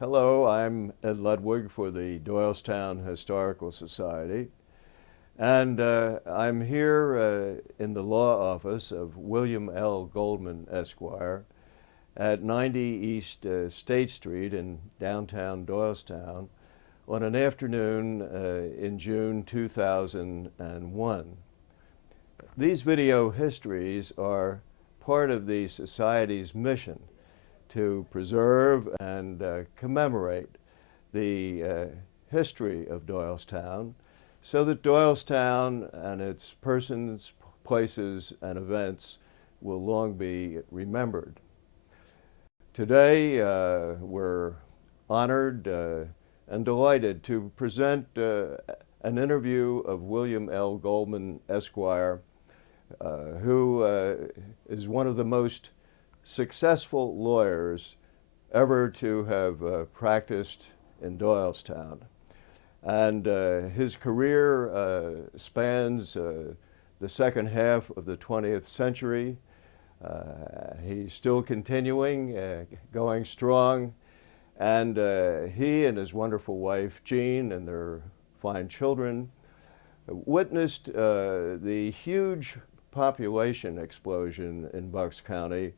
Hello, I'm Ed Ludwig for the Doylestown Historical Society, and I'm here in the law office of William L. Goldman, Esquire, at 90 East State Street in downtown Doylestown on an afternoon in June 2001. These video histories are part of the Society's mission to preserve and commemorate the history of Doylestown so that Doylestown and its persons, places, and events will long be remembered. Today, we're honored and delighted to present an interview of William L. Goldman, Esquire, who is one of the most successful lawyers ever to have practiced in Doylestown. And his career spans the second half of the 20th century. He's still continuing, going strong, and he and his wonderful wife, Jean, and their fine children witnessed the huge population explosion in Bucks County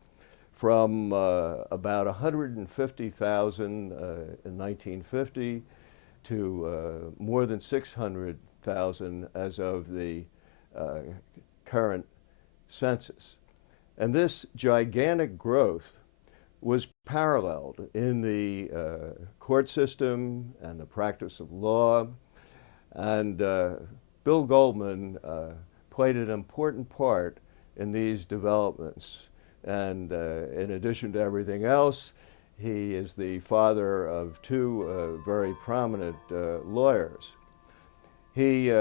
from about 150,000 in 1950 to more than 600,000 as of the current census. And this gigantic growth was paralleled in the court system and the practice of law. And Bill Goldman played an important part in these developments. And in addition to everything else, he is the father of two very prominent lawyers. He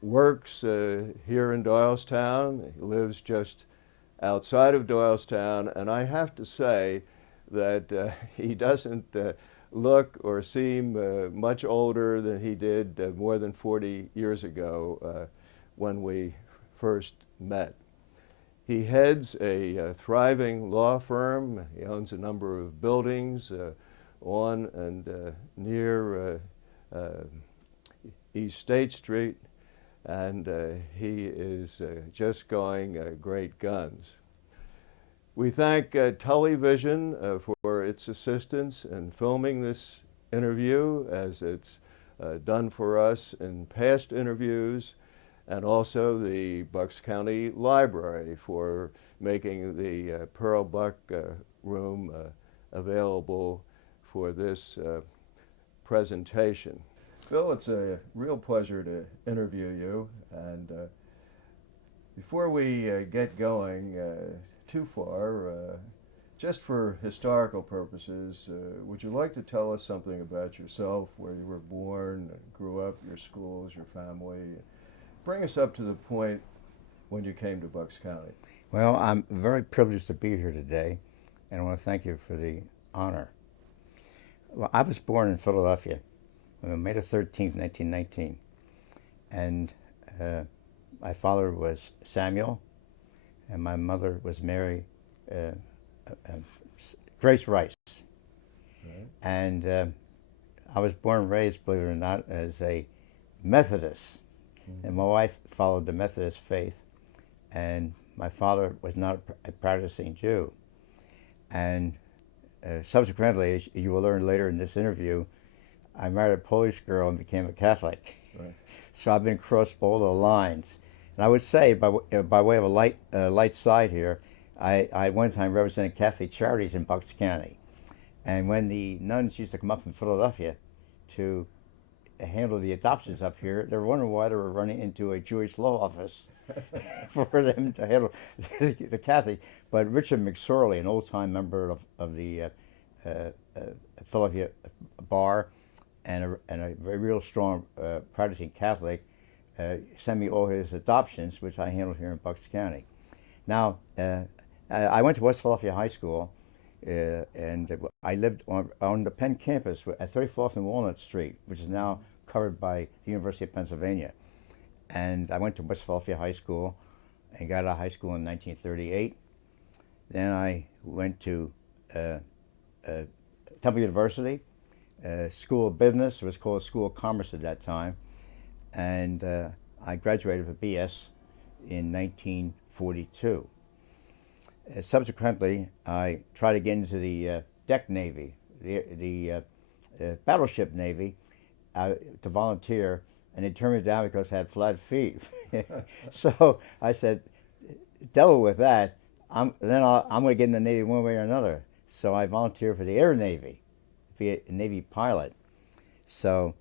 works here in Doylestown. He lives just outside of Doylestown, and I have to say that he doesn't look or seem much older than he did more than 40 years ago when we first met. He heads a thriving law firm. He owns a number of buildings on and near East State Street, and he is just going great guns. We thank Television for its assistance in filming this interview, as it's done for us in past interviews, and also the Bucks County Library for making the Pearl Buck room available for this presentation. Bill, it's a real pleasure to interview you, and before we get going too far, just for historical purposes, would you like to tell us something about yourself, where you were born, grew up, your schools, your family? Bring us up to the point when you came to Bucks County. Well, I'm very privileged to be here today, and I want to thank you for the honor. Well, I was born in Philadelphia on May the 13th, 1919, and my father was Samuel, and my mother was Mary Grace Rice. Right. And I was born and raised, believe it or not, as a Methodist. And my wife followed the Methodist faith, and my father was not a practicing Jew. And subsequently, as you will learn later in this interview, I married a Polish girl and became a Catholic. Right. So I've been across all the lines. And I would say, by way of a light side here, I one time represented Catholic Charities in Bucks County. And when the nuns used to come up from Philadelphia to handle the adoptions up here, they were wondering why they were running into a Jewish law office for them to handle the Catholics. But Richard McSorley, an old-time member of the Philadelphia Bar and a very real strong practicing Catholic, sent me all his adoptions, which I handled here in Bucks County. Now, I went to West Philadelphia High School, and I lived on the Penn campus at 34th and Walnut Street, which is now covered by the University of Pennsylvania. and I went to West Philadelphia High School and got out of high school in 1938. Then I went to Temple University, School of Business. It was called School of Commerce at that time. And I graduated with a BS in 1942. Subsequently, I tried to get into the deck Navy, the battleship Navy, to volunteer, and they turned me down because I had flat feet. So I said, devil with that. I'm going to get in the Navy one way or another. So I volunteered for the Air Navy, be a Navy pilot. So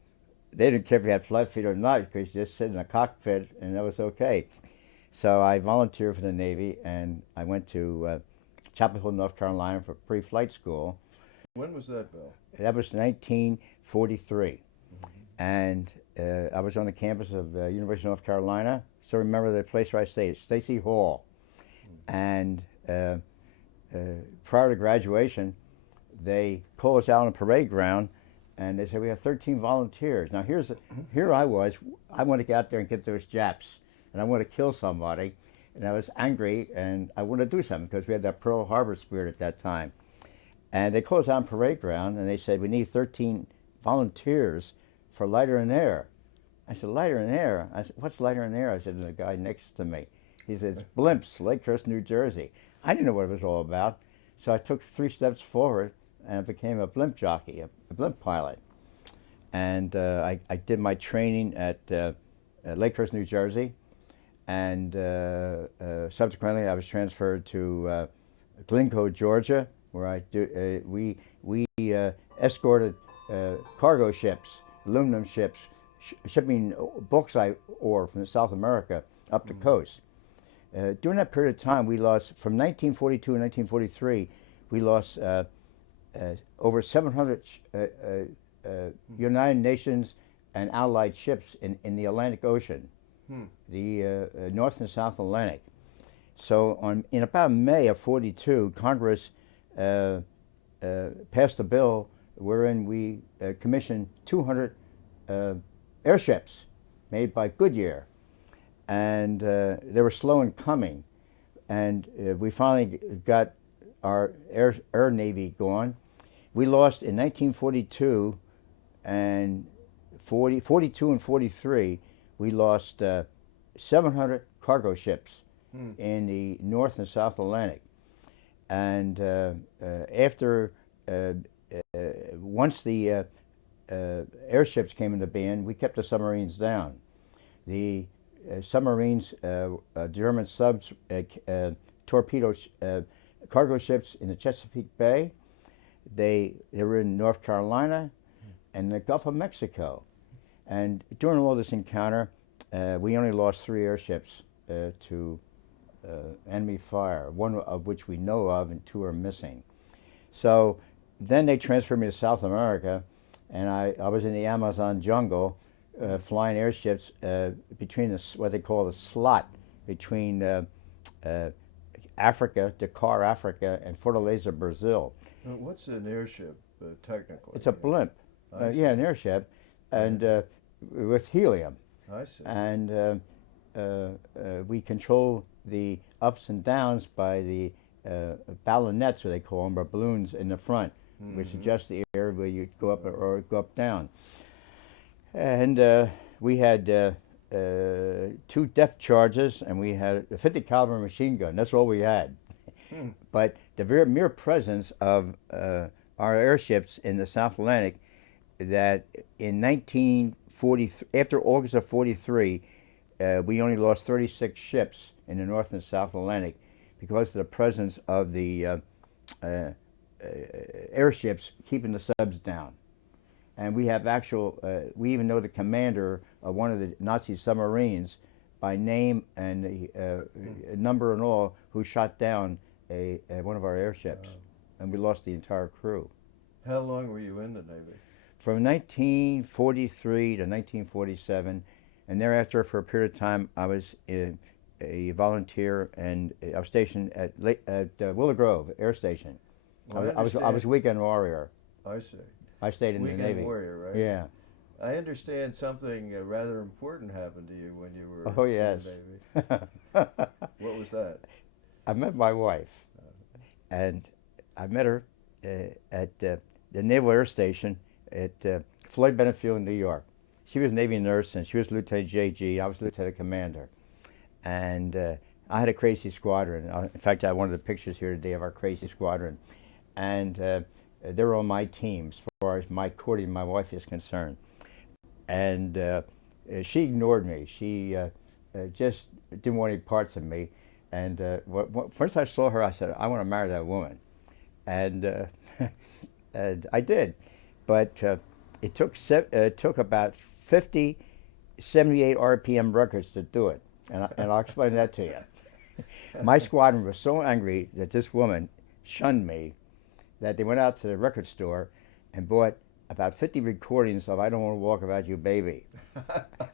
they didn't care if you had flat feet or not, because you just sit in a cockpit and that was okay. So I volunteered for the Navy, and I went to Chapel Hill, North Carolina for pre-flight school. When was that, Bill? That was 1943. And I was on the campus of University of North Carolina. So remember the place where I stayed, Stacy Hall. And prior to graduation, they pulled us out on a parade ground, and they said, we have 13 volunteers. Now here I was, I want to get out there and get those Japs, and I want to kill somebody. And I was angry, and I wanted to do something, because we had that Pearl Harbor spirit at that time. And they called us out on parade ground, and they said, we need 13 volunteers for lighter and air. I said, lighter and air? I said, what's lighter and air? I said to the guy next to me. He said, it's blimps, Lakehurst, New Jersey. I didn't know what it was all about. So I took 3 steps forward and I became a blimp jockey, a blimp pilot. And I did my training at Lakehurst, New Jersey. And subsequently I was transferred to Glencoe, Georgia, where we escorted cargo ships, aluminum ships, shipping bauxite ore from South America up the coast. During that period of time, we lost, from 1942 and 1943, we lost over 700 United Nations and Allied ships in the Atlantic Ocean, the North and South Atlantic. So in about May of 42, Congress passed a bill wherein we commissioned 200 airships made by Goodyear. And they were slow in coming, and we finally got our air Navy going. We lost in 1942 and 42 and 43. We lost 700 cargo ships in the North and South Atlantic. And after once the airships came into being, we kept the submarines down. The submarines, German subs, torpedo cargo ships in the Chesapeake Bay. They were in North Carolina and the Gulf of Mexico. And during all this encounter, we only lost 3 airships to enemy fire, one of which we know of and 2 are missing. So then they transferred me to South America, and I was in the Amazon jungle, flying airships between what they call the slot between Africa, Dakar, Africa, and Fortaleza, Brazil. What's an airship, technically? It's a blimp. Yeah, an airship, and with helium. I see. And we control the ups and downs by the ballonets, or they call them, or balloons in the front, which adjust the air where you go up or go up down. And we had 2 depth charges, and we had a 50 caliber machine gun. That's all we had. But the mere presence of our airships in the South Atlantic, that in 1943, after August of 43, we only lost 36 ships in the North and South Atlantic because of the presence of the airships keeping the subs down. And we have we even know the commander of one of the Nazi submarines by name and the number and all, who shot down one of our airships. And we lost the entire crew. How long were you in the Navy? From 1943 to 1947, and thereafter for a period of time I was a volunteer, and I was stationed at Willow Grove Air Station. I was a weekend warrior. I see. I stayed in the Navy. Weekend warrior, right? Yeah. I understand something rather important happened to you when you were Oh, a yes. baby. What was that? I met my wife, and I met her at the Naval Air Station at Floyd Bennett Field in New York. She was a Navy nurse, and she was Lieutenant JG. I was Lieutenant Commander. And I had a crazy squadron. In fact, I have one of the pictures here today of our crazy squadron. And they were on my team as far as my courting my wife is concerned. And she ignored me. She just didn't want any parts of me. And first I saw her, I said, I want to marry that woman. And, and I did. But it took about 50, 78 RPM records to do it. And I'll explain that to you. My squadron was so angry that this woman shunned me that they went out to the record store and bought about 50 recordings of I Don't Want to Walk Without You, Baby.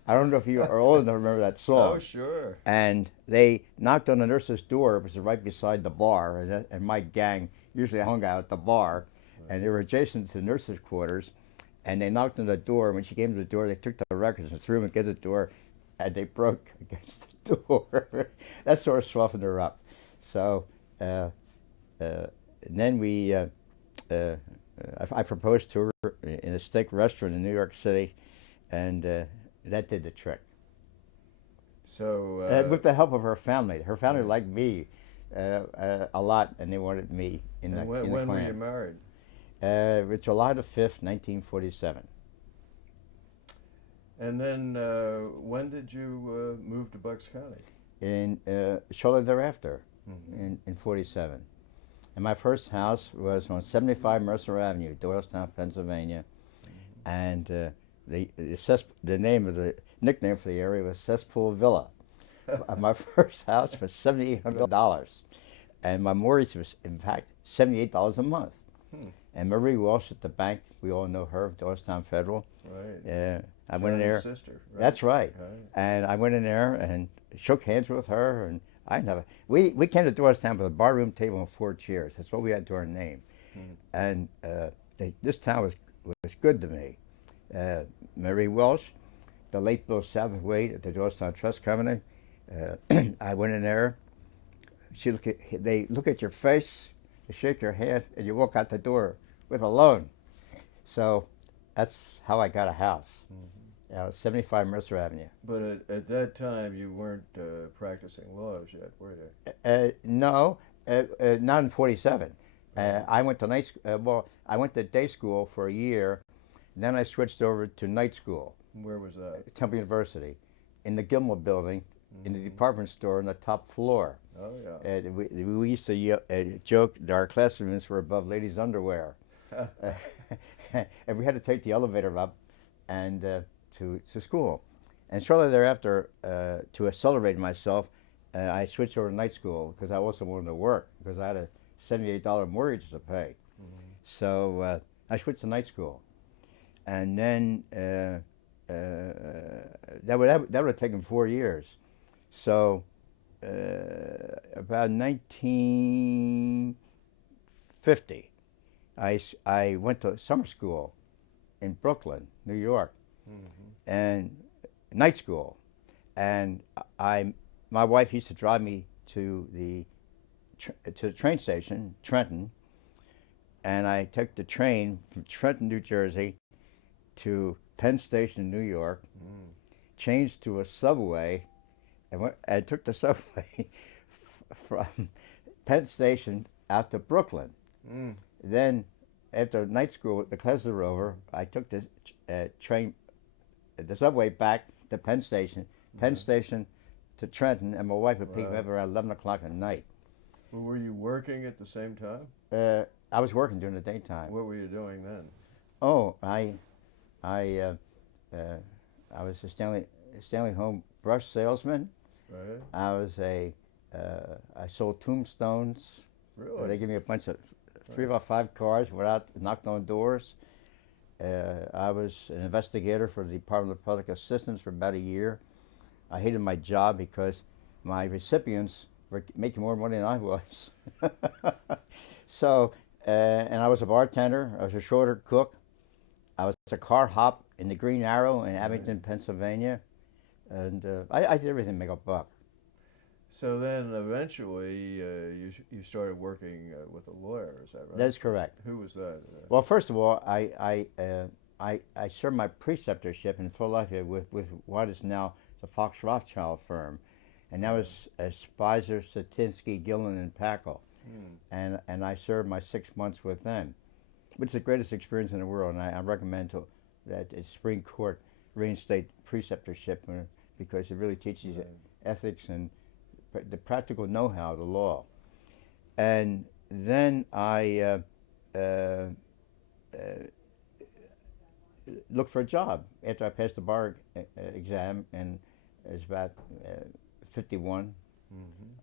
I don't know if you are old enough to remember that song. Oh, sure. And they knocked on the nurse's door, which was right beside the bar, and my gang usually hung out at the bar, and they were adjacent to the nurse's quarters, and they knocked on the door. When she came to the door, they took the records and threw them against the door, and they broke against the door. That sort of softened her up. So then I proposed to her in a steak restaurant in New York City, and that did the trick. So with the help of her family. Her family liked me a lot, and they wanted me in the when clan. were you married? July the 5th, 1947. And then when did you move to Bucks County? Shortly thereafter, in 47. And my first house was on 75 Mercer Avenue, Doylestown, Pennsylvania. And the name of the nickname for the area was Cesspool Villa. My first house was $7,800. And my mortgage was, in fact, $78 a month. And Marie Walsh at the bank, we all know her, Doylestown Federal. Right. I went in there. Sister, right? That's right. And I went in there and shook hands with her, and we came to Doylestown with a barroom table and 4 chairs. That's what we had to our name. And this town was good to me. Marie Welsh, the late Bill Satterthwaite at the Doylestown Trust Company. I went in there. They look at your face, they shake your hand, and you walk out the door with a loan. So that's how I got a house. 75 Mercer Avenue. But at that time, you weren't practicing laws yet, were you? No, not in 47. I went to I went to day school for a year, and then I switched over to night school. Where was that? Temple University, in the Gilmore building, in the department store on the top floor. Oh, yeah. We used to joke that our classrooms were above ladies' underwear. And we had to take the elevator up and to school. And shortly thereafter, to accelerate myself, I switched over to night school because I also wanted to work because I had a $78 mortgage to pay. So I switched to night school. And then that would have taken 4 years. So about 1950, I went to summer school in Brooklyn, New York, and night school. And my wife used to drive me to the train station, Trenton, and I took the train from Trenton, New Jersey, to Penn Station, New York, changed to a subway, and I took the subway from Penn Station out to Brooklyn. Then, after night school, the classes were over, I took the train, the subway back to Penn Station, Penn Station to Trenton, and my wife would pick me up around 11 o'clock at night. Well, were you working at the same time? I was working during the daytime. What were you doing then? Oh, I was a Stanley Home brush salesman. Right. I sold tombstones. Really? They gave me a bunch of 3 about 5 cars, went out, knocked on doors. I was an investigator for the Department of Public Assistance for about a year. I hated my job because my recipients were making more money than I was. So, and I was a bartender. I was a shorter cook. I was a car hop in the Green Arrow in Abington, Pennsylvania, and I did everything to make a buck. So then eventually you started working with a lawyer, is that right? That's correct. Who was that? Well, first of all, I served my preceptorship in Philadelphia with what is now the Fox Rothschild firm, and that was Spicer, Satinsky, Gillen, and Packle, and I served my 6 months with them, which is the greatest experience in the world, and I recommend that the Supreme Court reinstate preceptorship because it really teaches you ethics and the practical know-how of the law. And then I looked for a job after I passed the bar exam, and it was about 51.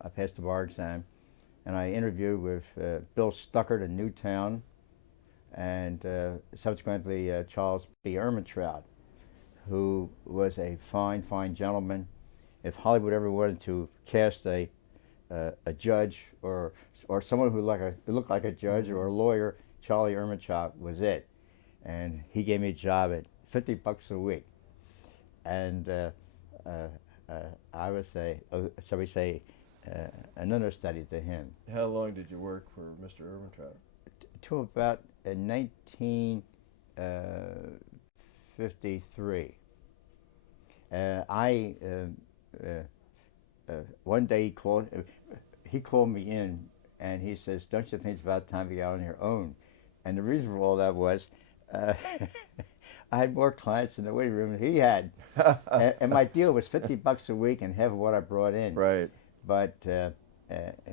I passed the bar exam, and I interviewed with Bill Stuckert in Newtown, and subsequently Charles B. Ermintrout, who was a fine, fine gentleman. If Hollywood ever wanted to cast a judge or someone who looked like a judge or a lawyer, Charlie Ermintrout was it, and he gave me a job at $50 a week, and I would say, shall we say, an understudy to him. How long did you work for Mr. Ermintrout? To about 1953. One day he called me in, and he says, "Don't you think it's about time to get out on your own?" And the reason for all that was I had more clients in the waiting room than he had, and my deal was $50 a week and half of what I brought in. Right. But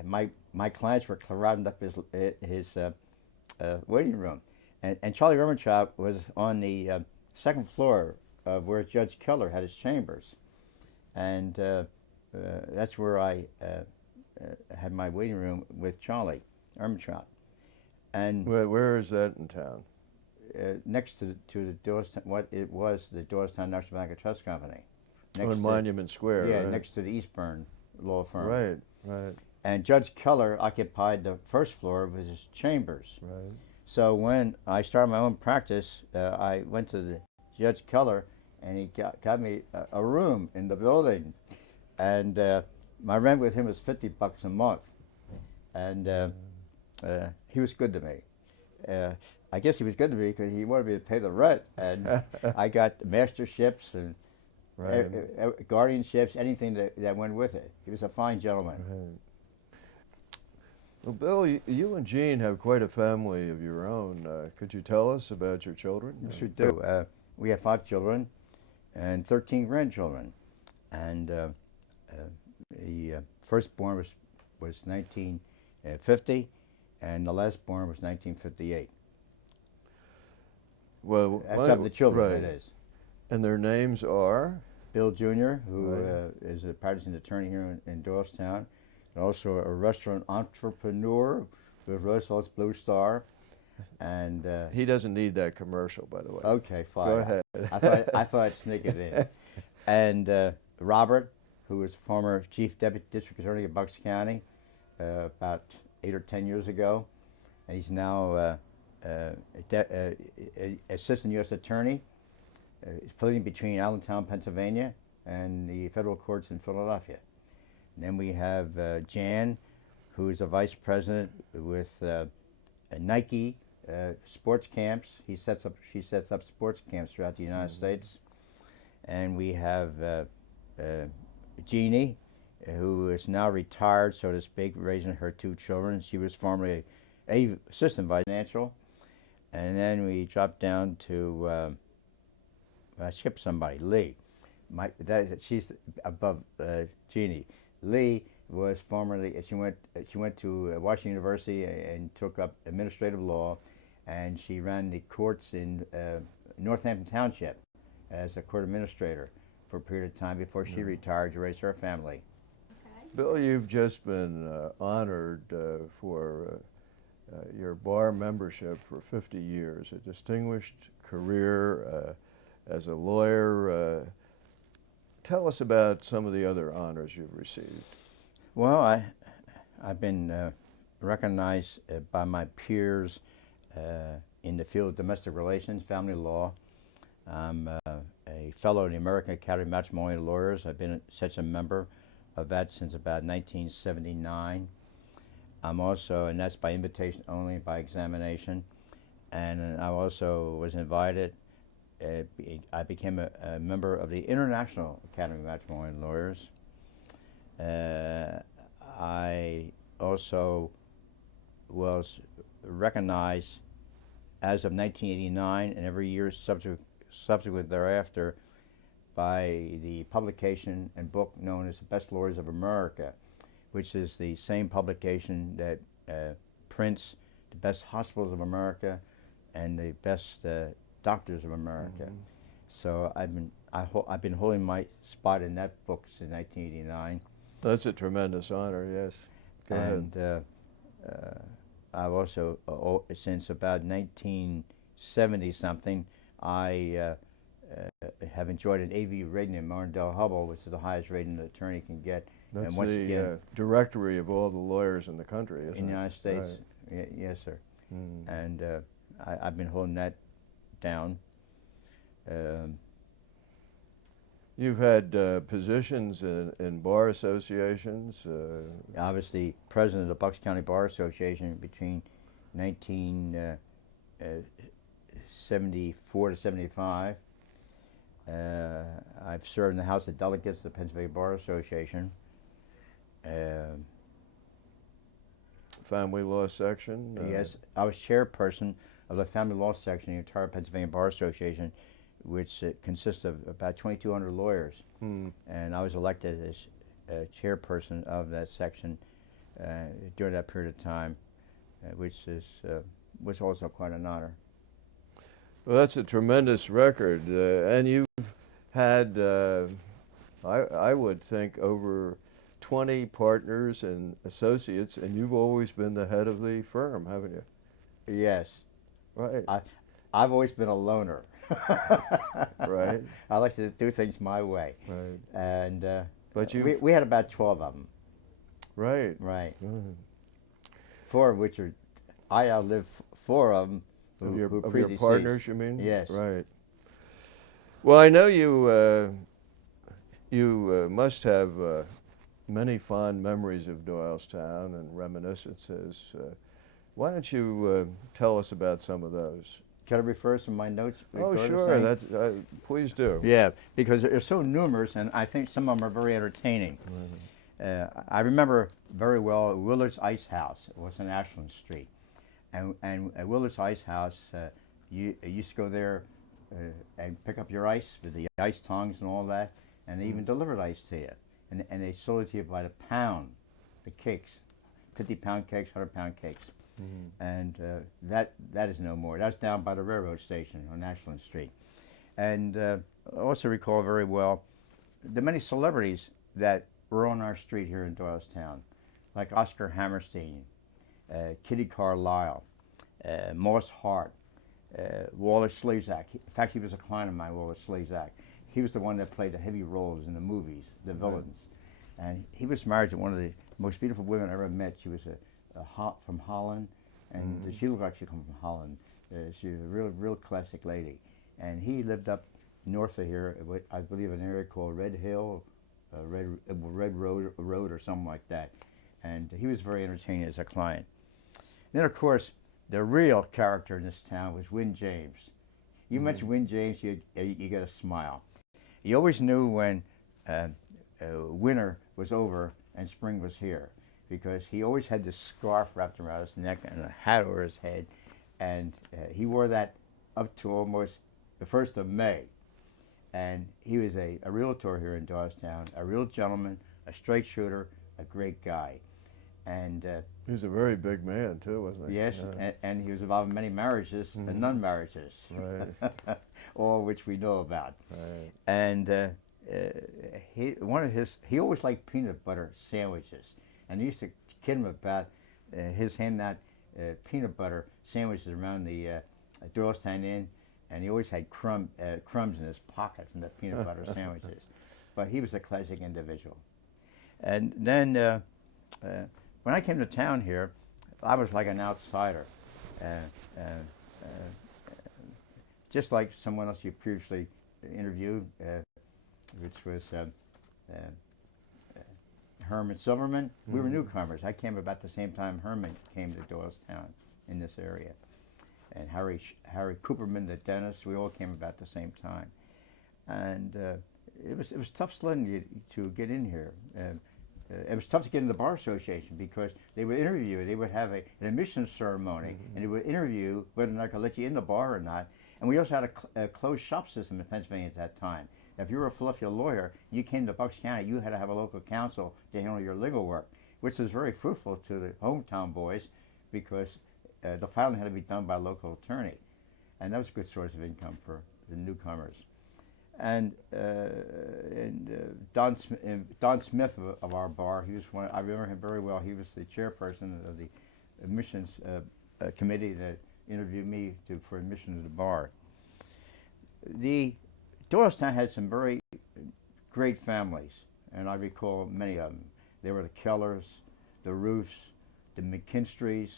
my clients were crowding up his waiting room, and Charlie Ermintrout was on the second floor of where Judge Keller had his chambers, and that's where I had my waiting room with Charlie Ermintrout. And where is that in town? Next to the Doylestown, what it was the Doylestown National Bank and Trust Company. On Monument Square. Yeah, right? next to the Eastburn law firm. Right, right. And Judge Keller occupied the first floor of his chambers. Right. So when I started my own practice, I went to the Judge Keller, and he got me a room in the building, and my rent with him was $50 a month, and he was good to me. I guess he was good to me because he wanted me to pay the rent, and I got masterships and guardianships, anything that went with it. He was a fine gentleman. Right. Well, Bill, you and Jean have quite a family of your own. Could you tell us about your children? Yes, we do. We have 5 children and 13 grandchildren. And the firstborn was 1950, and the lastborn was 1958. Well, that's of the children, right. It is. And their names are? Bill Jr., who is a practicing attorney here in Doylestown, and also a restaurant entrepreneur with Roosevelt's Blue Star. And he doesn't need that commercial, by the way. Okay, fine. Go ahead. I thought I'd sneak it in. And Robert, who was former Chief Deputy District Attorney of Bucks County about 8 or 10 years ago, and he's now Assistant U.S. Attorney, filling between Allentown, Pennsylvania, and the federal courts in Philadelphia. And then we have Jan, who is a vice president with Nike sports camps. She sets up sports camps throughout the United States. And we have Jeannie, who is now retired, so to speak, raising her 2 children. She was formerly a assistant vice financial. And then we dropped down to I skipped somebody, Lee. She's above Jeannie. Lee was formerly, she went to Washington University and took up administrative law, and she ran the courts in Northampton Township as a court administrator for a period of time before she retired to raise her family. Okay. Bill, you've just been honored for your bar membership for 50 years, a distinguished career as a lawyer. Tell us about some of the other honors you've received. Well, I've been recognized by my peers in the field of domestic relations, family law, I'm a fellow in the American Academy of Matrimonial Lawyers. I've been such a member of that since about 1979. I'm also, and that's by invitation only, by examination. And I also was invited. I became a member of the International Academy of Matrimonial Lawyers. I also was recognized as of 1989 and every year subsequent thereafter by the publication and book known as the Best Lawyers of America, which is the same publication that prints the best hospitals of America and the best doctors of America. Mm-hmm. So I've been holding my spot in that book since 1989. That's a tremendous honor. Yes. Go ahead. I've also since about 1970 something I have enjoyed an AV rating in Martindale-Hubbell, which is the highest rating an attorney can get. That's and once the again, directory of all the lawyers in the country, isn't it? in the United States. Right. Yes, sir. And I've been holding that down. You've had positions in bar associations. Obviously, president of the Bucks County Bar Association between 1974 to 75. I've served in the House of Delegates of the Pennsylvania Bar Association. Family law section. Yes, I was chairperson of the family law section of the entire Pennsylvania Bar Association, which consists of about 2,200 lawyers. And I was elected as chairperson of that section during that period of time, which was also quite an honor. Well, that's a tremendous record, and you've had, I would think, over 20 partners and associates, and you've always been the head of the firm, haven't you? Yes. Right. I've always been a loner. Right. I like to do things my way. Right. And but we had about 12 of them. Right. Right. Four of which I outlived four of them. Of your partners, you mean? Yes. Right. Well, I know you must have many fond memories of Doylestown and reminiscences. Why don't you tell us about some of those? Can I refer some of my notes? Oh, sure. Please do. Yeah, because they're so numerous, and I think some of them are very entertaining. I remember very well Willard's Ice House. It was on Ashland Street. And at Willard's Ice House, you used to go there and pick up your ice with the ice tongs and all that, and they even delivered ice to you. And they sold it to you by the pound, the cakes, 50-pound cakes, 100-pound cakes. And that is no more. That's down by the railroad station on Ashland Street. And I also recall very well the many celebrities that were on our street here in Doylestown, like Oscar Hammerstein, Kitty Carlisle, Moss Hart, Wallace Slezak. In fact, he was a client of mine, Wallace Slezak. He was the one that played the heavy roles in the movies, the villains. And he was married to one of the most beautiful women I ever met. She was from Holland, and she looked like she come from Holland. She was a real classic lady. And he lived up north of here, I believe an area called Red Hill, Red Road or something like that. And he was very entertaining as a client. Then, of course, the real character in this town was Win James. You mentioned Win James, you get a smile. You always knew when winter was over and spring was here, because he always had this scarf wrapped around his neck and a hat over his head, and he wore that up to almost the 1st of May. And he was a realtor here in Doylestown, a real gentleman, a straight shooter, a great guy. And he was a very big man too, wasn't he? Yes, yeah. and he was involved in many marriages and non-marriages, right. All of which we know about. Right. And he always liked peanut butter sandwiches, and he used to kid him about his handing out peanut butter sandwiches around the Doylestown Inn, and he always had crumbs in his pocket from the peanut butter sandwiches. But he was a classic individual. And then when I came to town here, I was like an outsider. just like someone else you previously interviewed, which was Herman Silverman. We were newcomers. I came about the same time Herman came to Doylestown in this area. And Harry Cooperman, the dentist, we all came about the same time. And it was tough sledding to get in here. It was tough to get in the Bar Association because they would interview you. They would have an admissions ceremony, and they would interview whether or not they could let you in the bar or not. And we also had a closed shop system in Pennsylvania at that time. If you were a Philadelphia lawyer, you came to Bucks County, you had to have a local counsel to handle your legal work, which was very fruitful to the hometown boys because the filing had to be done by a local attorney. And that was a good source of income for the newcomers. And Don Smith of our bar, he was one. I remember him very well. He was the chairperson of the admissions committee that interviewed me for admission to the bar. The Doylestown had some very great families, and I recall many of them. They were the Kellers, the Roofs, the McKinstries,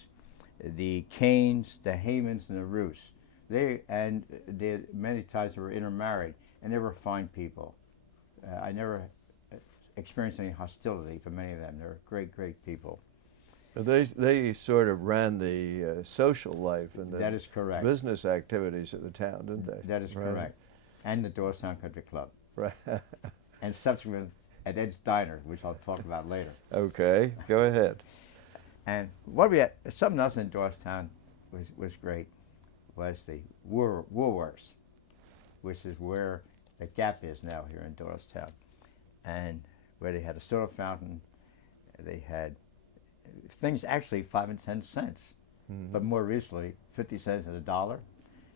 the Canes, the Haymans, and the Roos. Many times they were intermarried, and they were fine people. I never experienced any hostility from many of them. They were great, great people. They sort of ran the social life and the That is correct. business activities of the town, didn't they? That is correct. And the Doylestown Country Club. Right. And subsequent at Ed's Diner, which I'll talk about later. Okay, go ahead. And what we had, something else in Doylestown was great, was the Woolworths, which is where the Gap is now here in Doylestown, and where they had a soda fountain. They had things actually 5 and 10 cents, but more recently 50 cents and $1,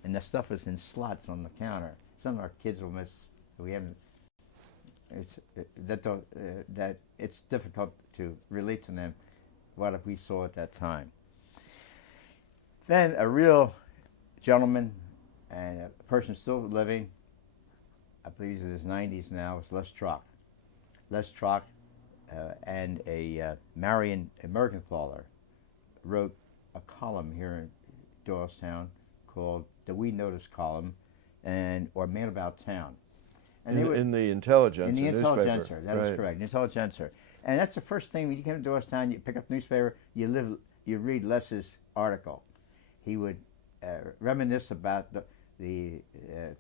and the stuff was in slots on the counter. Some of our kids will miss. We haven't. That it's difficult to relate to them what we saw at that time. Then a real gentleman and a person still living, I believe he's in his 90s now, was Les Trock. Les Trock and a Marion Mergenthaler wrote a column here in Doylestown called the We Notice column, or Man About Town. And in the Intelligencer newspaper. In the Intelligencer, that is right. correct, the Intelligencer. And that's the first thing, when you came to Doylestown, you pick up the newspaper, you read Les's article. He would reminisce about the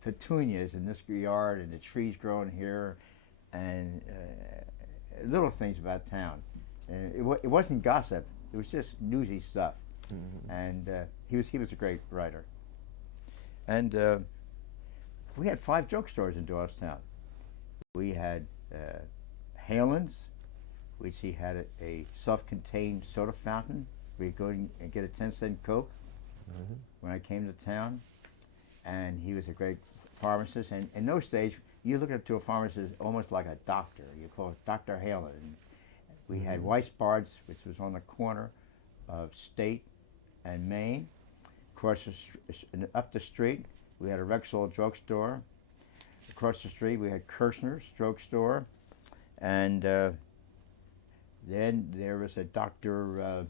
petunias in this yard and the trees growing here and little things about town. And it wasn't gossip, it was just newsy stuff. And he was a great writer. And we had 5 drugstores in Doylestown. We had Halen's, which he had a self-contained soda fountain. We'd go and get a 10-cent Coke when I came to town. And he was a great pharmacist. And in those days, you look up to a pharmacist almost like a doctor. You call it Dr. Halen. And we had Weisbard's, which was on the corner of State and Main. Up the street, we had a Rexall drugstore. Across the street, we had Kirshner's drugstore. And then there was a Dr.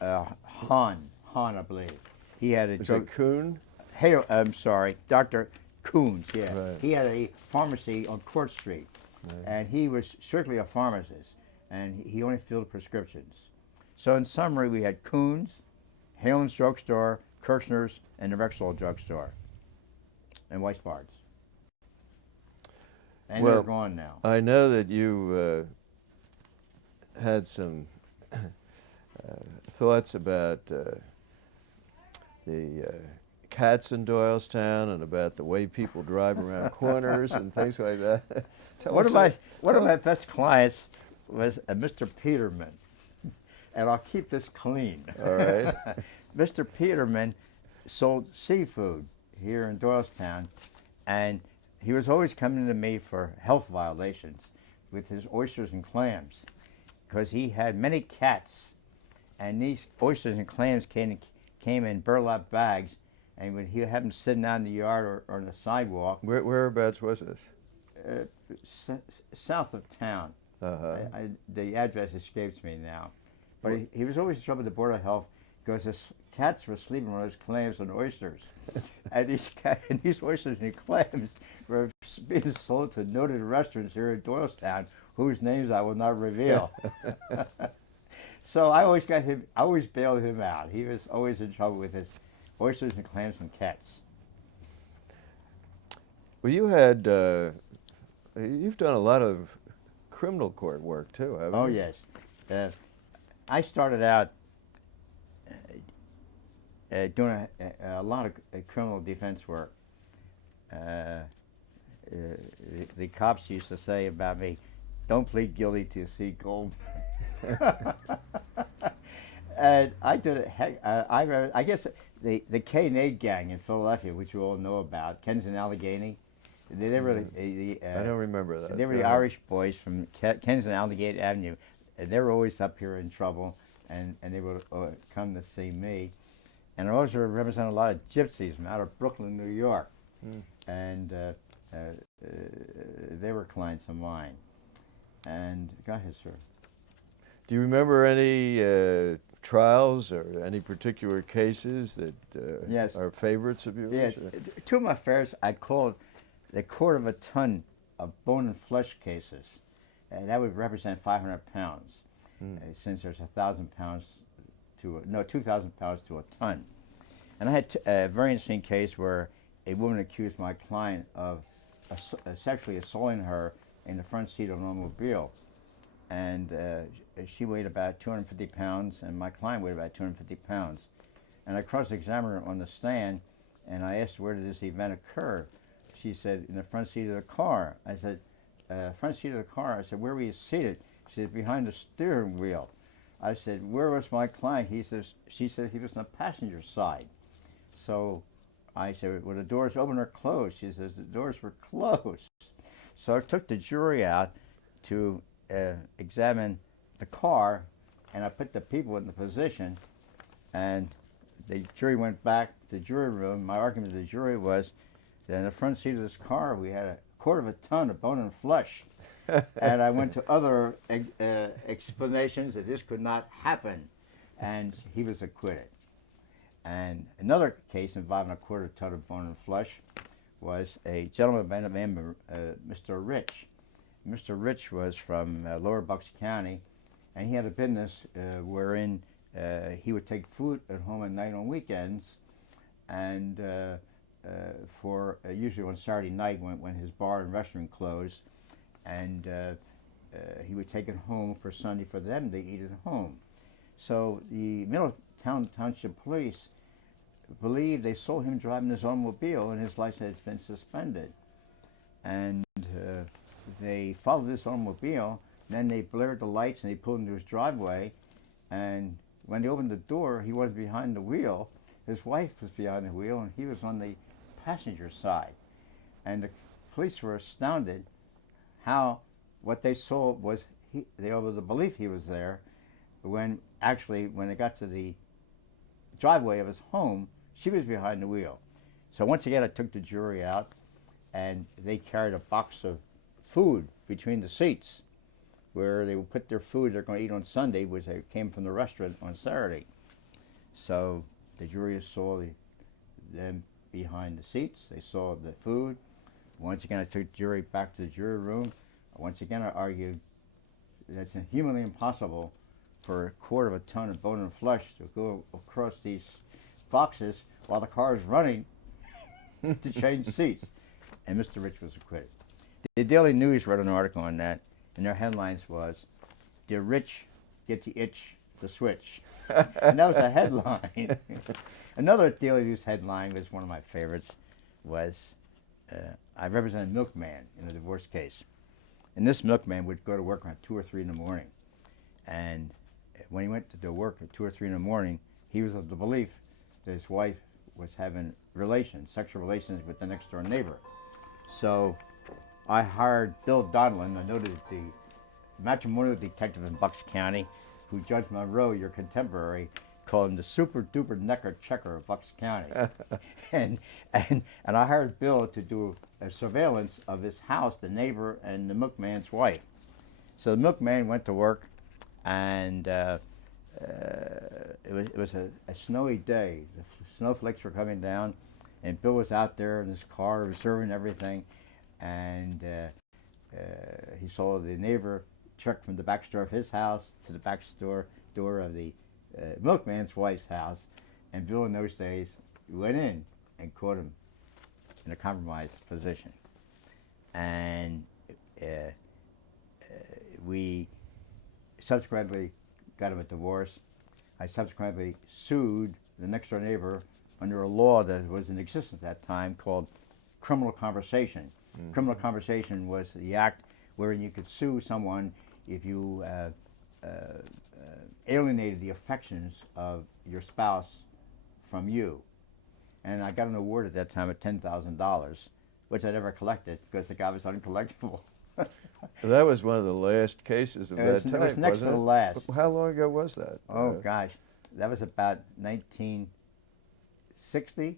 Hahn, I believe. He had a drug. Kuhn? Hey, I'm sorry, Dr. Kuhn's, yeah. Right. He had a pharmacy on Court Street, and he was strictly a pharmacist, and he only filled prescriptions. So in summary, we had Kuhn's, Halen's drugstore, Kirshner's, and the Rexall drugstore, and Weisbard's. And they're gone now. I know that you had some thoughts about the cats in Doylestown and about the way people drive around corners and things like that. One of my best clients was a Mr. Peterman, and I'll keep this clean. All right. Mr. Peterman sold seafood here in Doylestown, and he was always coming to me for health violations with his oysters and clams, because he had many cats, and these oysters and clams came in burlap bags, and when he had them sitting out in the yard or on the sidewalk. Whereabouts was this? South of town. The address escapes me now. But he was always in trouble with the Board of Health because this cats were sleeping on those clams and oysters. And these oysters and clams were being sold to noted restaurants here in Doylestown, whose names I will not reveal. So I always bailed him out. He was always in trouble with his oysters and clams and cats. Well, you've done a lot of criminal court work too, haven't you? Oh yes. I started out doing a lot of criminal defense work. The cops used to say about me, "Don't plead guilty till you see Goldman." And I did it. I guess the K&A gang in Philadelphia, which you all know about, Kens and Allegheny. They were I don't remember that. They were the Irish boys from Kens and Allegheny Avenue. They were always up here in trouble, and they would come to see me. And I also represented a lot of gypsies from out of Brooklyn, New York. And they were clients of mine. And go ahead, sir. Do you remember any trials or any particular cases that Yes. are favorites of yours? Yes. Two of my favorites I called the quarter of a ton of bone and flesh cases. And that would represent 500 pounds, since there's 2,000 pounds to a ton. And I had a very interesting case where a woman accused my client of sexually assaulting her in the front seat of an automobile. And she weighed about 250 pounds, and my client weighed about 250 pounds. And I cross-examined her on the stand, and I asked her, where did this event occur? She said, in the front seat of the car. I said, front seat of the car. I said, where were you seated? She said, behind the steering wheel. I said, where was my client? She said he was on the passenger side. So I said, were the doors open or closed? She says, the doors were closed. So I took the jury out to examine the car, and I put the people in the position, and the jury went back to the jury room. My argument to the jury was that in the front seat of this car we had a quarter of a ton of bone and flesh. And I went to other explanations that this could not happen, and he was acquitted. And another case involving a quarter of a ton of bone and flesh was a gentleman by the name of Mr. Rich. Mr. Rich was from Lower Bucks County, and he had a business wherein he would take food at home at night on weekends, and usually on Saturday night when his bar and restaurant closed, and he would take it home for Sunday for them to eat at home. So the Middletown Township Police believed they saw him driving his automobile, and his license had been suspended. And they followed this automobile, and then they blared the lights and they pulled into his driveway. And when they opened the door, he wasn't behind the wheel. His wife was behind the wheel, and he was on the passenger side. And the police were astounded what they saw was they were the belief he was there, when they got to the driveway of his home, she was behind the wheel. So once again, I took the jury out, and they carried a box of food between the seats where they would put their food they're going to eat on Sunday, which they came from the restaurant on Saturday. So the jury saw them behind the seats. They saw the food. Once again, I took the jury back to the jury room. Once again, I argued that it's humanly impossible for a quarter of a ton of bone and flesh to go across these boxes while the car is running to change seats. And Mr. Rich was acquitted. The Daily News wrote an article on that, and their headlines was, "Did Rich get the itch to switch?" And that was a headline. Another Daily News headline was one of my favorites, was I represented Milkman in a divorce case. And this Milkman would go to work around 2 or 3 in the morning. And when he went to do work at 2 or 3 in the morning, he was of the belief that his wife was having sexual relations with the next door neighbor. So I hired Bill Donlin, I noted the matrimonial detective in Bucks County, who Judge Monroe, your contemporary, called him the super duper necker checker of Bucks County. and I hired Bill to do a surveillance of his house, the neighbor, and the milkman's wife. So the milkman went to work, and it was a snowy day. The snowflakes were coming down, and Bill was out there in his car observing everything, and he saw the neighbor truck from the back door of his house to the back door of the milkman's wife's house, and Bill in those days went in and caught him in a compromised position, and we subsequently got him a divorce. I subsequently sued the next door neighbor under a law that was in existence at that time called criminal conversation. Mm-hmm. Criminal conversation was the act wherein you could sue someone if you alienated the affections of your spouse from you. And I got an award at that time of $10,000, which I never collected because the guy was uncollectible. That was one of the last cases of that type, it was next to the last. How long ago was that? Oh, gosh. That was about 1960,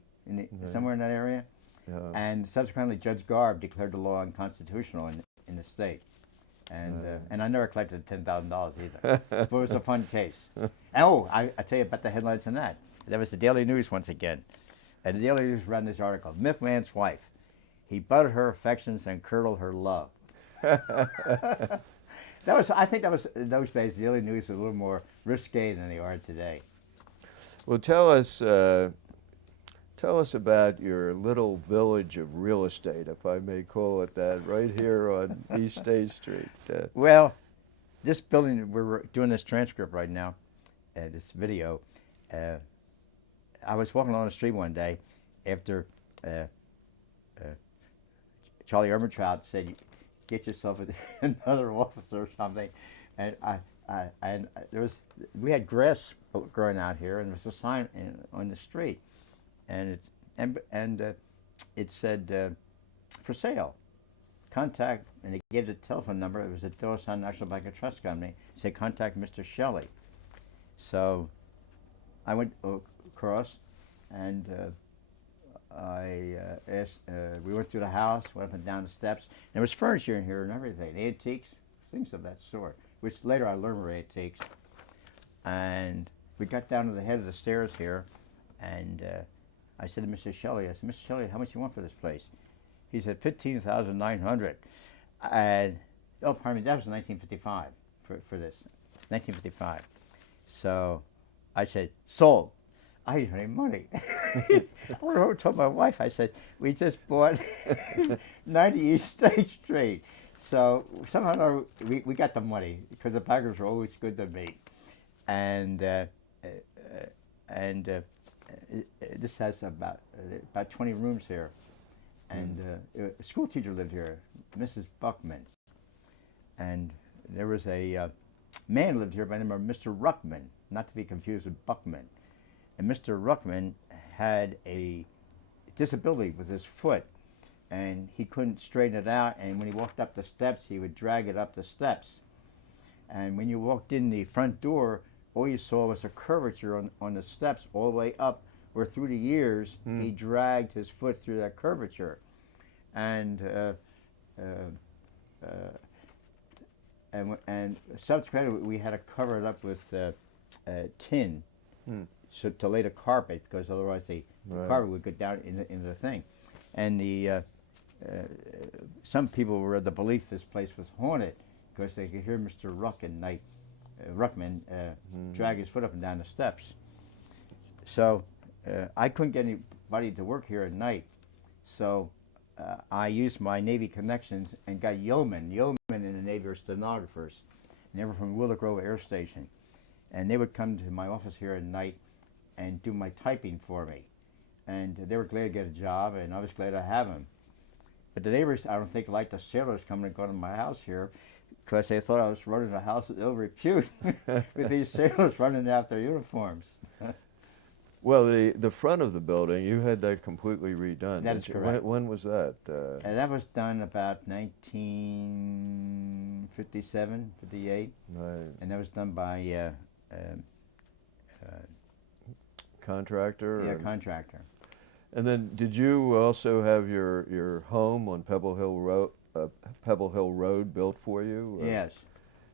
somewhere in that area. Yeah. And subsequently, Judge Garb declared the law unconstitutional in the state. And I never collected $10,000 either. But it was a fun case. And I tell you about the headlines on that. That was the Daily News once again. And the Daily News ran this article, Milkman's wife. He buttered her affections and curdled her love. I think that was, in those days, the Daily News was a little more risque than they are today. Well, tell us about your little village of real estate, if I may call it that, right here on East State Street. Well, this building, we're doing this transcript right now, this video. I was walking along the street one day after Charlie Ermentrout said, "Get yourself another officer or something," and we had grass growing out here, and there was a sign on the street, and it said for sale, contact, and it gave the telephone number. It was a Doylestown National Bank and Trust Company. It said contact Mr. Shelley. So I went across, and I asked. We went through the house, went up and down the steps. And there was furniture in here and everything, antiques, things of that sort, which later I learned were antiques. And we got down to the head of the stairs here, and I said to Mr. Shelley, Mr. Shelley, how much you want for this place? He said $15,900. And pardon me, that was 1955 for this, 1955. So I said, sold. I didn't have any money. I told my wife, I said, we just bought 90 East State Street. So somehow we got the money because the bankers were always good to me. And this has about 20 rooms here. And a school teacher lived here, Mrs. Buckman. And there was a man lived here by the name of Mr. Ruckman, not to be confused with Buckman. And Mr. Ruckman had a disability with his foot, and he couldn't straighten it out, and when he walked up the steps, he would drag it up the steps. And when you walked in the front door, all you saw was a curvature on the steps all the way up, where through the years, he dragged his foot through that curvature. And subsequently, we had to cover it up with tin. So to lay the carpet, because otherwise the carpet would go down in the thing. And some people were of the belief this place was haunted because they could hear Mr. Ruckman drag his foot up and down the steps. So I couldn't get anybody to work here at night, so I used my Navy connections and got yeomen in the Navy are stenographers, and they were from Willow Grove Air Station, and they would come to my office here at night and do my typing for me. And they were glad to get a job, and I was glad to have them. But the neighbors, I don't think, liked the sailors coming and going to my house here because they thought I was running a house of ill repute with these sailors running out their uniforms. Well, the front of the building, you had that completely redone. That is correct. When was that? And that was done about 1957, 58. Right. And that was done by contractor? Yeah, contractor. And then did you also have your home on Pebble Hill Road built for you? Yes.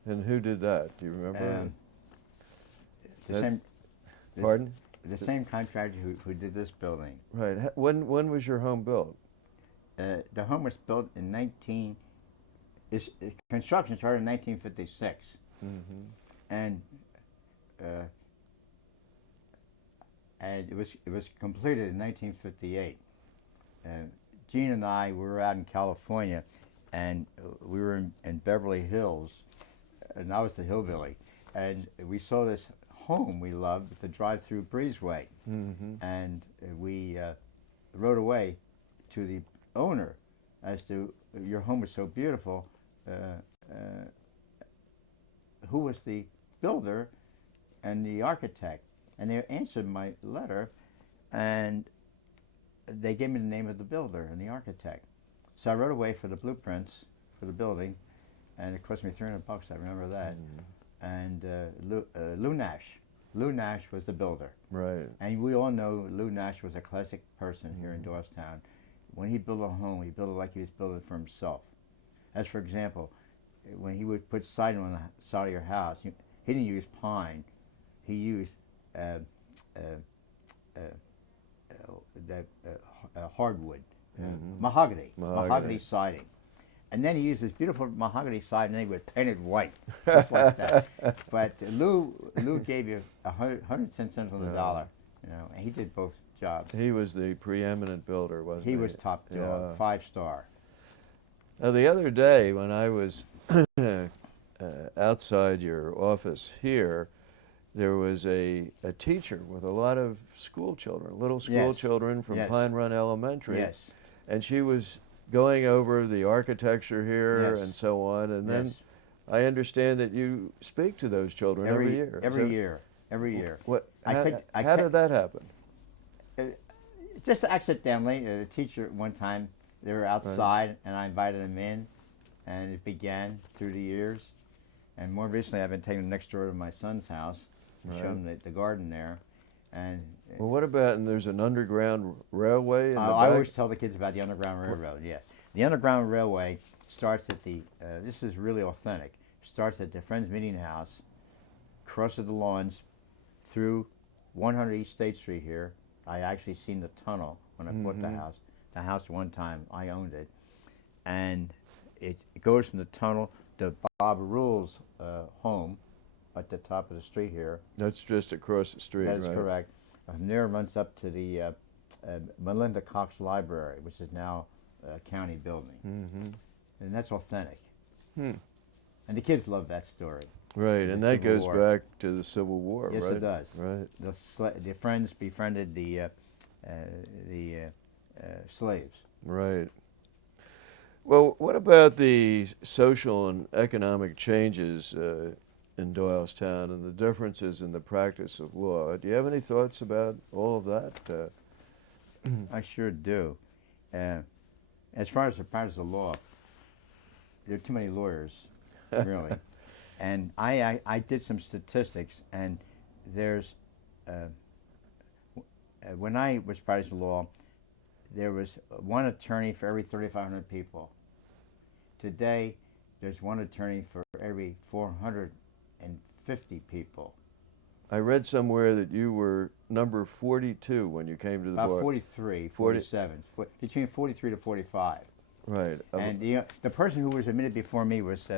And who did that? Do you remember? The same. Pardon? The same contractor who did this building. Right. When was your home built? The home was built in construction started in 1956, and it was completed in 1958. Gene and I were out in California, and we were in Beverly Hills, and I was the hillbilly, and we saw this home we loved with the drive-through breezeway, and we wrote away to the owner as to, your home was so beautiful, who was the builder and the architect? And they answered my letter, and they gave me the name of the builder and the architect. So I wrote away for the blueprints for the building, and it cost me $300, I remember that. And Lou Nash was the builder. Right. And we all know Lou Nash was a classic person here in Doylestown. When he built a home, he built it like he was building it for himself. As for example, when he would put siding on the side of your house, he didn't use pine. He used hardwood, mahogany siding. And then he used this beautiful mahogany siding, and he would paint it white, just like that. But Lou gave you 110 cents on the dollar, and he did both jobs. He was the preeminent builder, wasn't he? He was top dog, 5-star. Now, the other day when I was outside your office here, there was a teacher with a lot of school children, little school children from Pine Run Elementary. Yes. And she was going over the architecture here and so on. And then I understand that you speak to those children every year. Every year. How did that happen? Just accidentally. The teacher, one time, they were outside, and I invited them in, and it began through the years. And more recently, I've been taking them next door to my son's house to show them the garden there. And well, what about, and there's an underground railway in the back? I always tell the kids about the Underground Railroad, yes. The Underground Railway starts at the, this is really authentic, starts at the Friends Meeting House, crosses the lawns through 100 East State Street here. I actually seen the tunnel when I bought the house. The house one time, I owned it. And it goes from the tunnel to Bob Rule's home at the top of the street here. That's just across the street, right? That is correct. From there runs up to the Melinda Cox Library, which is now a county building. And that's authentic. And the kids love that story. Right, and that goes back to the Civil War, yes, right? Yes, it does. Right. The Friends befriended the slaves. Right. Well, what about the social and economic changes in Doylestown and the differences in the practice of law? Do you have any thoughts about all of that? I sure do. As far as the practice of law, there are too many lawyers, really. And I did some statistics, and there's, when I was practicing law, there was one attorney for every 3,500 people. Today, there's one attorney for every 450 people. I read somewhere that you were number 42 when you came to the bar. About 43, 47, between 43 to 45. Right. And the person who was admitted before me was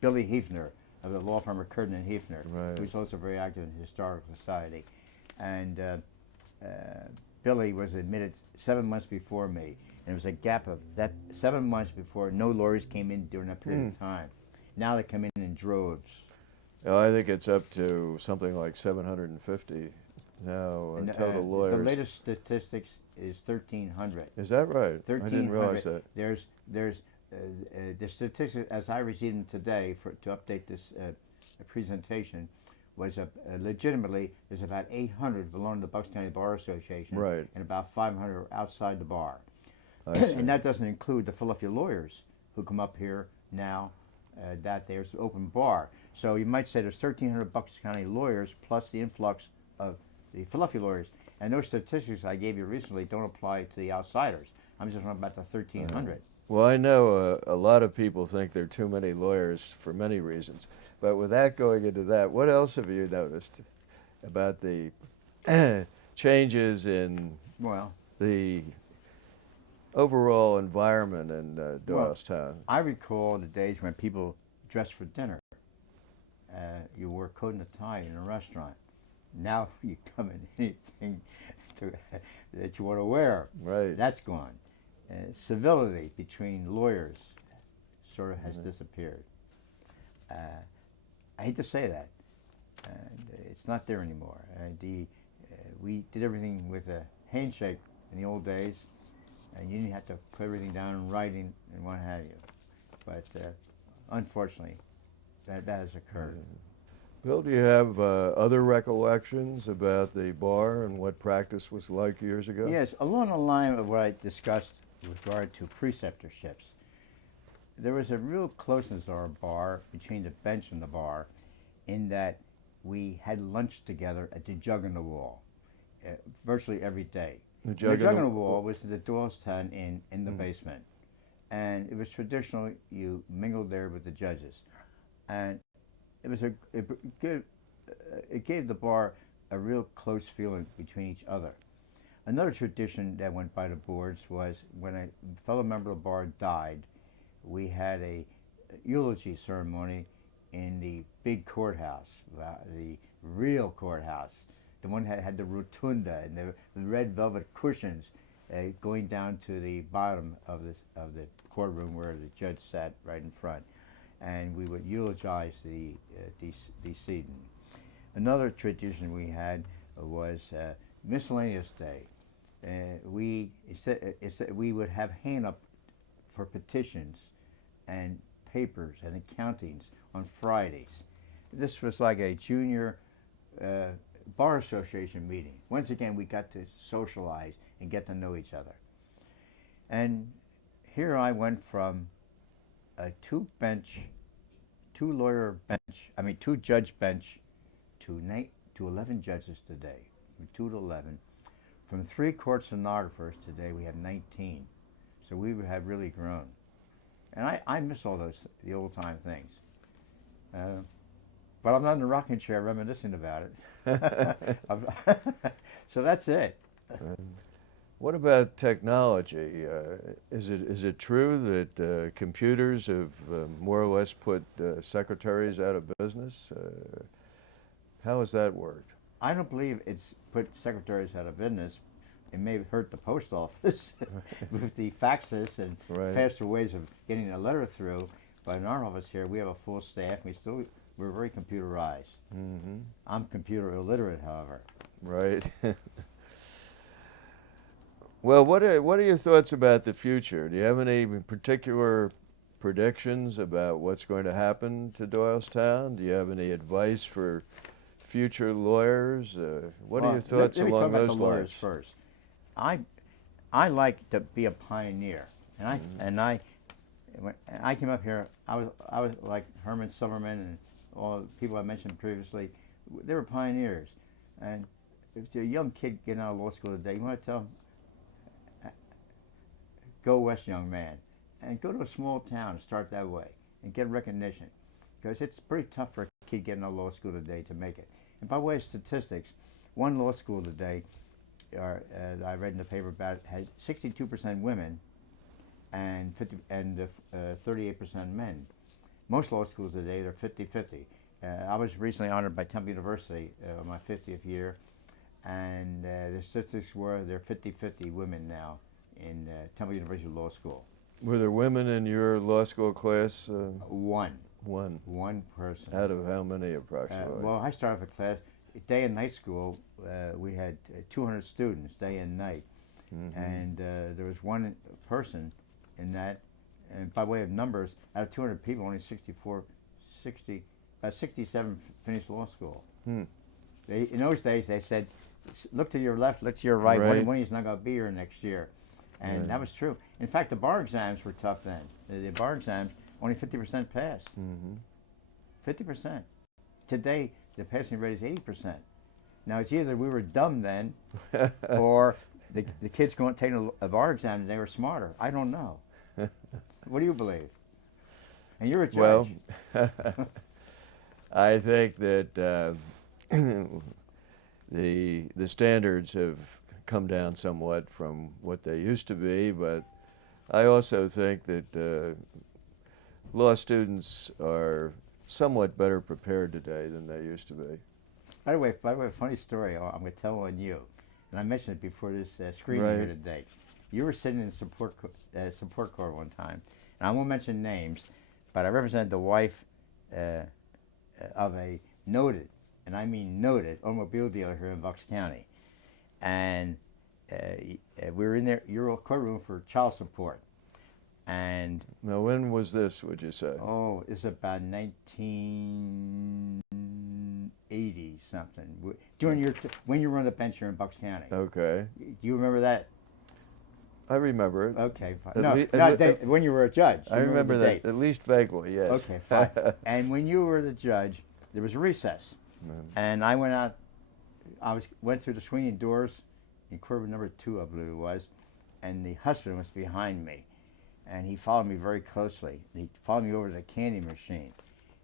Billy Hefner of the law firm of Curtin and Hefner, who's also very active in the Historical Society. And Billy was admitted 7 months before me. And there was a gap of that 7 months before no lawyers came in during that period of time. Now they come in droves. I think it's up to something like 750 now, total lawyers. The latest statistics is 1,300. Is that right? 1,300. I didn't realize that. There's the statistics as I received them today to update this presentation was legitimately there's about 800 belong to the Bucks County Bar Association, right, and about 500 outside the bar. And that doesn't include the Philadelphia lawyers who come up here now. That there's an open bar. So you might say there's 1,300 Bucks County lawyers plus the influx of the Philadelphia lawyers. And those statistics I gave you recently don't apply to the outsiders. I'm just talking about the 1,300. Well, I know a lot of people think there are too many lawyers for many reasons. But without going into that, what else have you noticed about the changes in Well, the overall environment in well, Doylestown. I recall the days when people dressed for dinner. You wore a coat and a tie in a restaurant. Now you come in anything that you want to wear. Right. That's gone. Civility between lawyers sort of has disappeared. I hate to say that. It's not there anymore. We did everything with a handshake in the old days, and you didn't have to put everything down in writing and what have you. But unfortunately, that has occurred. Bill, do you have other recollections about the bar and what practice was like years ago? Yes, along the line of what I discussed with regard to preceptorships, there was a real closeness to our bar between the bench and the bar, in that we had lunch together at the Jug in the Wall, virtually every day. The Jug in the Wall was the Doylestown Inn in the basement, and it was traditional. You mingled there with the judges, and it was it gave the bar a real close feeling between each other. Another tradition that went by the boards was when a fellow member of the bar died, we had a eulogy ceremony in the big courthouse, the real courthouse, the one that had the rotunda and the red velvet cushions going down to the bottom of the courtroom where the judge sat right in front, and we would eulogize the decedent. Another tradition we had was miscellaneous day. We would have hand up for petitions and papers and accountings on Fridays. This was like a junior bar association meeting. Once again, we got to socialize and get to know each other. And here I went from a two judge bench to 11 judges today, from 2 to 11. From 3 court stenographers today, we have 19. So we have really grown. And I miss all the old time things. But I'm not in the rocking chair reminiscing about it. So that's it. What about technology? Is it true that computers have more or less put secretaries out of business? How has that worked? I don't believe it's put secretaries out of business. It may have hurt the post office with the faxes and faster ways of getting a letter through. But in our office here, we have a full staff. We're very computerized. Mm-hmm. I'm computer illiterate, however. Right. Well, what are your thoughts about the future? Do you have any particular predictions about what's going to happen to Doylestown? Do you have any advice for future lawyers? What are your thoughts let me along talk about those the lawyers lines? first. I like to be a pioneer, and when I came up here, I was like Herman Silverman and all the people I mentioned previously. They were pioneers, and if you're a young kid getting out of law school today, you want to tell them, go west, young man, and go to a small town and start that way and get recognition, because it's pretty tough for a kid getting out of law school today to make it. And by way of statistics, one law school today, I read in the paper about it, had 62% women and 38% men. Most law schools today, they're 50-50. I was recently honored by Temple University on my 50th year, and the statistics were they're 50-50 women now in Temple University Law School. Were there women in your law school class? One. One person. Out of how many approximately? Well, I started a class, day and night school, we had 200 students, day and night. Mm-hmm. And there was one person in that, and by way of numbers, out of 200 people, only 67 finished law school. Hmm. In those days, they said, look to your left, look to your right. One of you's not going to be here next year. And that was true. In fact, the bar exams were tough then. The bar exams, only 50% passed. Mm-hmm. 50%. Today, the passing rate is 80%. Now, it's either we were dumb then, or the kids going to take a bar exam and they were smarter. I don't know. What do you believe? And you're a judge. Well, I think that the standards have come down somewhat from what they used to be, but I also think that law students are somewhat better prepared today than they used to be. By the way, a funny story I'm going to tell on you, and I mentioned it before this screening Right. here today. You were sitting in support court one time, and I won't mention names, but I represented the wife of a noted, and I mean noted, automobile dealer here in Bucks County, and we were in there your courtroom for child support, and Now, when was this, would you say? oh, it's about 1980 something. During your when you were on the bench here in Bucks County. Okay. Do you remember that? I remember it. Okay, fine. At No, lea- no, at le- when you were a judge. I You remember the that date. at least vaguely, yes. Okay, fine. And when you were the judge, there was a recess, and I went out. Went through the swinging doors in courtroom number 2, I believe it was, and the husband was behind me, and he followed me very closely. He followed me over to the candy machine,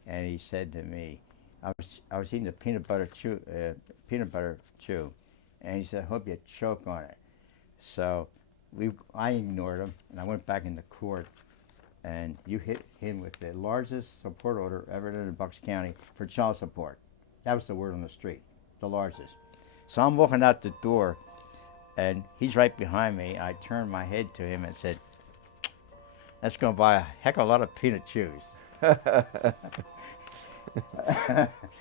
and he said to me, I was eating a peanut butter chew, and he said, "I hope you choke on it." So I ignored him, and I went back into court, and you hit him with the largest support order ever done in Bucks County for child support. That was the word on the street, the largest. So I'm walking out the door, and he's right behind me. I turned my head to him and said, "That's going to buy a heck of a lot of peanut chews."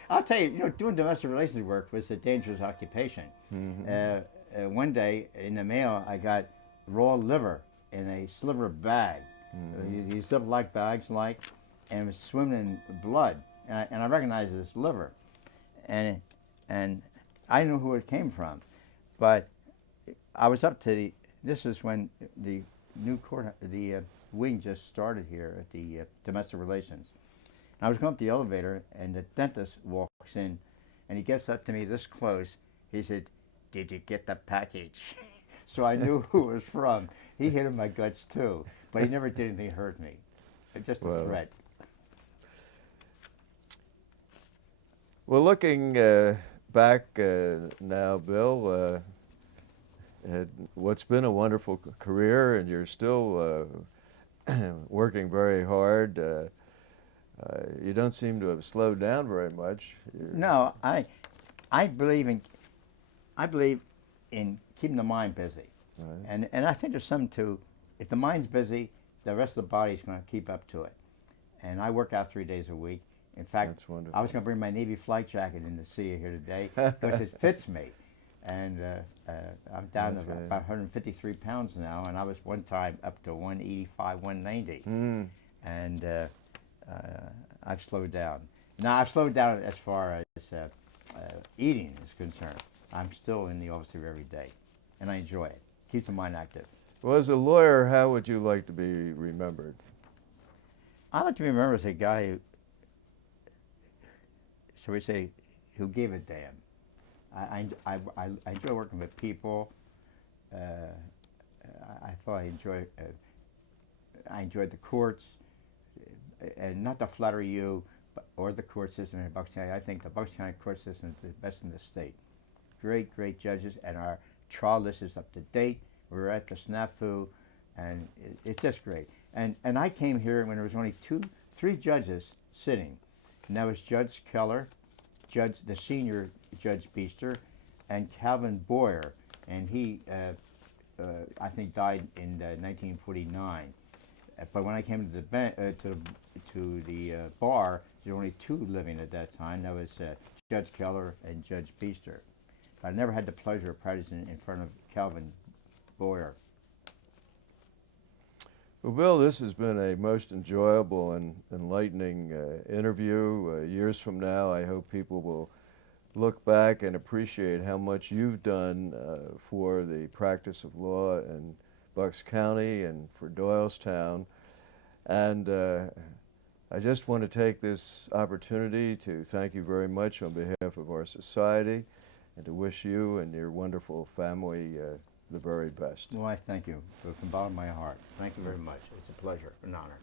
I'll tell you, doing domestic relations work was a dangerous occupation. Mm-hmm. One day in the mail, I got raw liver in a sliver bag. These Ziploc bags, and it was swimming in blood. And I recognized this liver, and I knew who it came from, but I was up to this is when the new court, the wing just started here at the domestic relations. I was going up the elevator, and the dentist walks in, and he gets up to me this close. He said, "Did you get the package?" So I knew who it was from. He hit in my guts too, but he never did anything to hurt me. Just a threat. Well, looking back now, Bill, at what's been a wonderful career, and you're still working very hard. You don't seem to have slowed down very much. No, I believe in keeping the mind busy, Right. and I think there's something to, if the mind's busy, the rest of the body's going to keep up to it. And I work out 3 days a week. In fact, That's wonderful. I was going to bring my Navy flight jacket in to see you here today because it fits me. And I'm down That's to right. about 153 pounds now, and I was one time up to 185, 190. Mm. And I've slowed down. Now, I've slowed down as far as eating is concerned. I'm still in the office here every day, and I enjoy it. Keeps the mind active. Well, as a lawyer, how would you like to be remembered? I like to be remembered as a guy who, shall we say, who gave a damn. I enjoy working with people. I thought I enjoyed the courts, and not to flatter you, or the court system in Bucks County. I think the Bucks County court system is the best in the state. Great judges, and our trial list is up to date. We're at the snafu, and it's just great. And I came here when there was only 3 judges sitting, and that was Judge Keller, the senior Judge Beester, and Calvin Boyer, and he I think died in 1949. But when I came to the bar, there were only 2 living at that time. That was Judge Keller and Judge Beester. I never had the pleasure of practicing in front of Calvin Boyer. Well, Bill, this has been a most enjoyable and enlightening interview. Years from now, I hope people will look back and appreciate how much you've done for the practice of law in Bucks County and for Doylestown. And I just want to take this opportunity to thank you very much on behalf of our society, and to wish you and your wonderful family the very best. Well, I thank you from the bottom of my heart. Thank you very much. It's a pleasure, an honor.